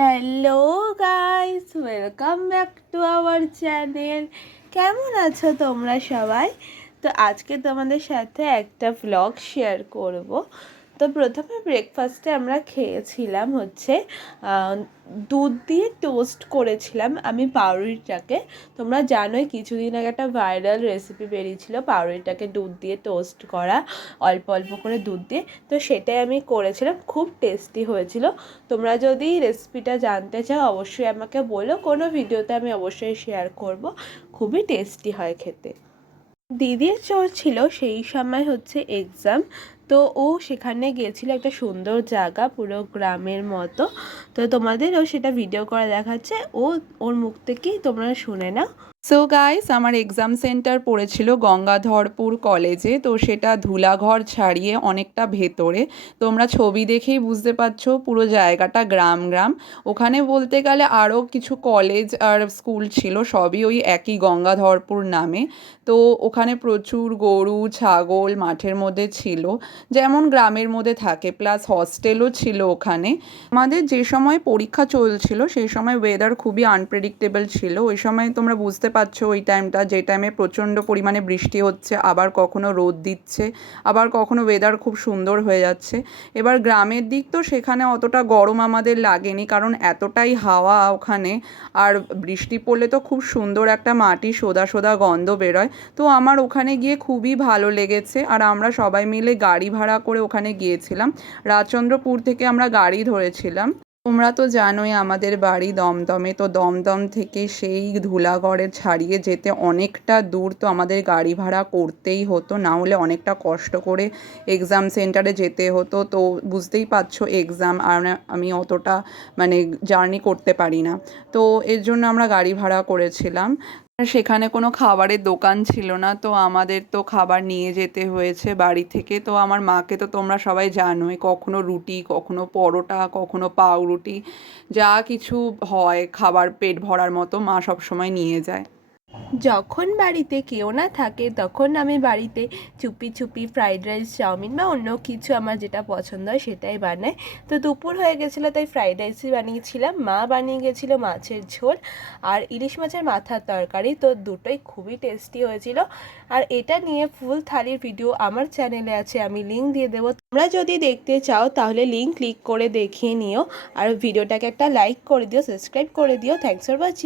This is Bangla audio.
Hello guys, welcome back to our channel. কেমন আছো তোমরা সবাই? তো আজকে তোমাদের সাথে একটা ভ্লগ শেয়ার করব। তো প্রথমে ব্রেকফাস্টে আমরা খেয়েছিলাম হচ্ছে দুধ দিয়ে টোস্ট করেছিলাম আমি পাউরুটিটাকে। তোমরা জানোই কিছুদিন আগে একটা ভাইরাল রেসিপি বেরিয়েছিল পাউরুটিটাকে দুধ দিয়ে টোস্ট করা, অল্প অল্প করে দুধ দিয়ে। তো সেটাই আমি করেছিলাম, খুব টেস্টি হয়েছিল। তোমরা যদি রেসিপিটা জানতে চাও অবশ্যই আমাকে বলো, কোনো ভিডিওতে আমি অবশ্যই শেয়ার করব। খুবই টেস্টি হয় খেতে। দিদির চলছিল সেই সময় হচ্ছে এক্সাম, তো ও সেখানে গিয়েছিল একটা সুন্দর জায়গা পুরো গ্রামের মতো। তো তোমাদেরও সেটা ভিডিও করে দেখাচ্ছে, ওর মুখ থেকেই তোমরা শুনে নাও। সো গাইস, আমার এক্সাম সেন্টার পড়েছিল গঙ্গাধরপুর কলেজে। তো সেটা ধুলাঘর ছাড়িয়ে অনেকটা ভেতরে। তোমরা ছবি দেখেই বুঝতে পারছো পুরো জায়গাটা গ্রাম গ্রাম। ওখানে বলতে গেলে আরও কিছু কলেজ আর স্কুল ছিল, সবই ওই একই গঙ্গাধরপুর নামে। তো ওখানে প্রচুর গরু ছাগল মাঠের মধ্যে ছিল, যেমন গ্রামের মধ্যে থাকে, প্লাস হস্টেলও ছিল ওখানে। আমাদের যে সময় পরীক্ষা চলছিল সেই সময় ওয়েদার খুবই আনপ্রেডিক্টেবল ছিল। ওই সময় তোমরা বুঝতে পারছো ওই টাইমটা, যে টাইমে প্রচণ্ড পরিমাণে বৃষ্টি হচ্ছে, আবার কখনো রোদ দিচ্ছে, আবার কখনো ওয়েদার খুব সুন্দর হয়ে যাচ্ছে। এবার গ্রামের দিক তো সেখানে অতটা গরম আমাদের লাগেনি, কারণ এতটাই হাওয়া ওখানে। আর বৃষ্টি পড়লে তো খুব সুন্দর একটা মাটি সোদা সোদা গন্ধ বেরোয়। তো আমার ওখানে গিয়ে খুবই ভালো লেগেছে। আর আমরা সবাই মিলে গাড়ি ভাড়া করে ওখানে গিয়েছিলাম। রাজচন্দ্রপুর থেকে আমরা গাড়ি ধরেছিলাম। তোমরা তো জানোই আমাদের বাড়ি দমদমে, তো দমদম থেকে সেই ধুলাগড়ে ছাড়িয়ে যেতে অনেকটা দূর, তো আমাদের গাড়ি ভাড়া করতেই হতো, না হলে অনেকটা কষ্ট করে এক্সাম সেন্টারে যেতে হতো। তো বুঝতেই পারছো এক্সাম, আর আমি অতটা মানে জার্নি করতে পারি না। তো এর জন্য আমরা গাড়ি ভাড়া করেছিলাম। আর সেখানে কোনো খাবারের দোকান ছিল না, তো আমাদের তো খাবার নিয়ে যেতে হয়েছে বাড়ি থেকে। তো আমার মাকে তো তোমরা সবাই জানোই, কখনো রুটি, কখনো পরোটা, কখনো পাউরুটি, যা কিছু হয় খাবার পেট ভরার মতো মা সবসময় নিয়ে যায়। যখন বাড়িতে কেউ না থাকে তখন আমি বাড়িতে চুপি চুপি ফ্রাইড রাইস, চাউমিন বা অন্য কিছু আমার যেটা পছন্দ হয় সেটাই বানাই। তো দুপুর হয়ে গেছিলো তাই ফ্রাইড রাইসই বানিয়েছিলাম, মা বানিয়ে গেছিলো মাছের ঝোল আর ইলিশ মাছের মাথার তরকারি। তো দুটোই খুবই টেস্টি হয়েছিল। আর এটা নিয়ে ফুল থালির ভিডিও আমার চ্যানেলে আছে, আমি লিঙ্ক দিয়ে দেবো। তোমরা যদি দেখতে চাও তাহলে লিঙ্ক ক্লিক করে দেখিয়ে নিও। আর ভিডিওটাকে একটা লাইক করে দিও, সাবস্ক্রাইব করে দিও। Thanks for watching.